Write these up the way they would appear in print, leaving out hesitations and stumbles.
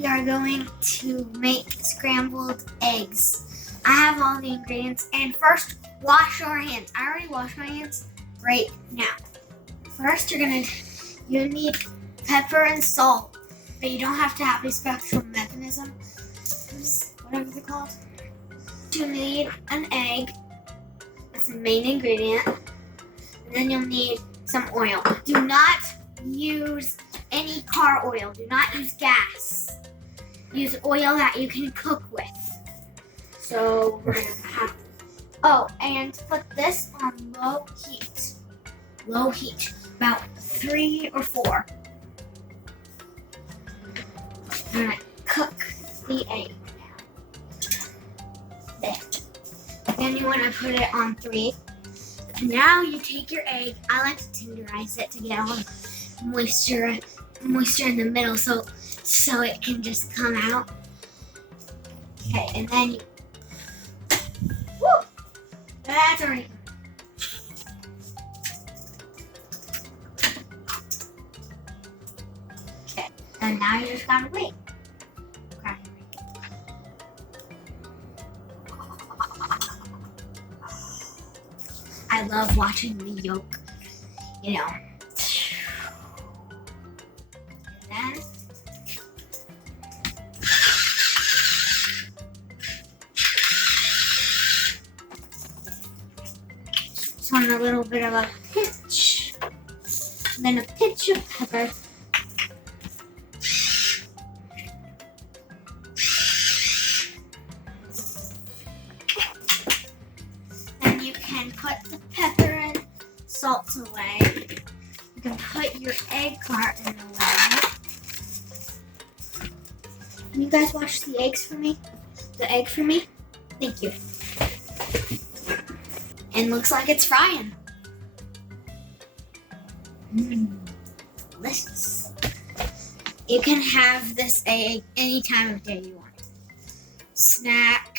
we are going to make scrambled eggs. I have all the ingredients, and first, wash your hands. I already washed my hands right now. First, you need pepper and salt, but you don't have to have a special mechanism, whatever they're called. You need an egg. That's the main ingredient. And then you'll need some oil. Do not use any car oil. Do not use gas. Use oil that you can cook with. So we're gonna have. Oh, and put this on low heat. Low heat, about 3 or 4. I'm gonna cook the egg now. There. Then you want to put it on 3. Now you take your egg. I like to tenderize it to get all the moisture in the middle, so it can just come out. Okay, and then you. Woo! That's already. Okay, and now you just gotta wait. I love watching the yolk, And then just want a little bit of a pinch, and then a pinch of pepper. Then you can put the pepper and salt away. You can put your egg carton away. Can you guys watch the eggs for me? The egg for me? Thank you. And looks like it's frying. Delicious. You can have this egg any time of day you want. Snack,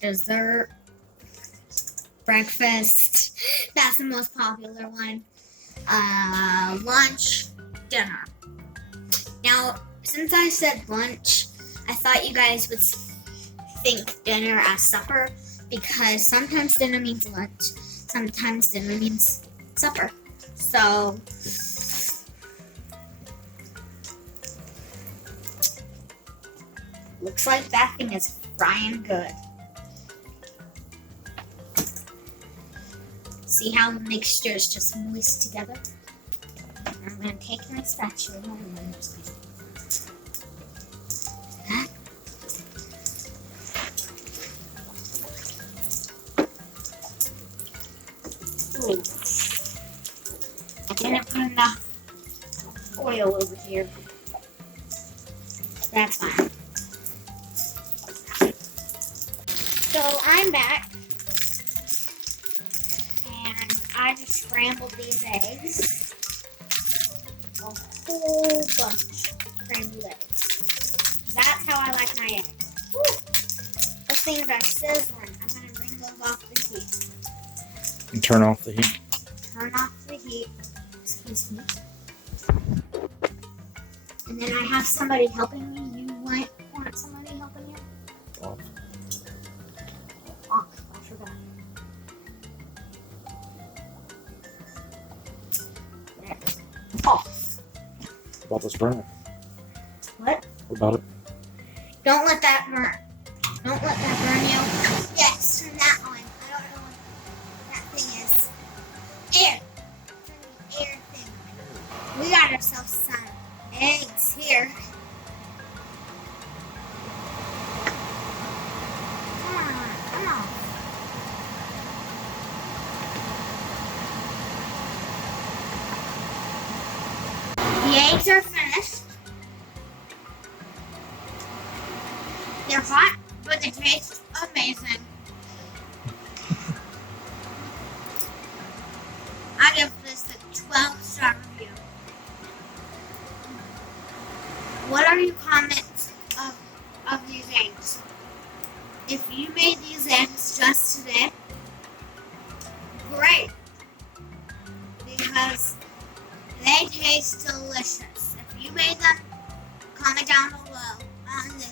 dessert, breakfast. That's the most popular one. Lunch, dinner. Now, since I said lunch, I thought you guys would think dinner as supper, because sometimes dinner means lunch, sometimes dinner means supper. So, looks like that thing is frying good. See how the mixture is just moist together? I'm going to take my spatula and I'm just going to Ooh. I didn't put enough oil over here. That's fine. So I'm back. And I just scrambled these eggs. A whole bunch of scrambled eggs. That's how I like my eggs. Woo. Those things are sizzling. I'm going to bring those off the heat. And turn off the heat. Turn off the heat. Excuse me. And then I have somebody helping me. You want somebody helping you? Off. Off. I forgot. There. Off. What about this burner? What? What about it? Don't let that burn. Don't let that burn you. Yes, turn that on. I don't know what that thing is. Air. Turn the air thing on. We got ourselves some eggs here. Come on, come on. The eggs are finished. They're hot, but they taste amazing. I give this a 12-star review. What are your comments of these eggs? If you made these eggs just today, great, because they taste delicious. If you made them a Comment down below on this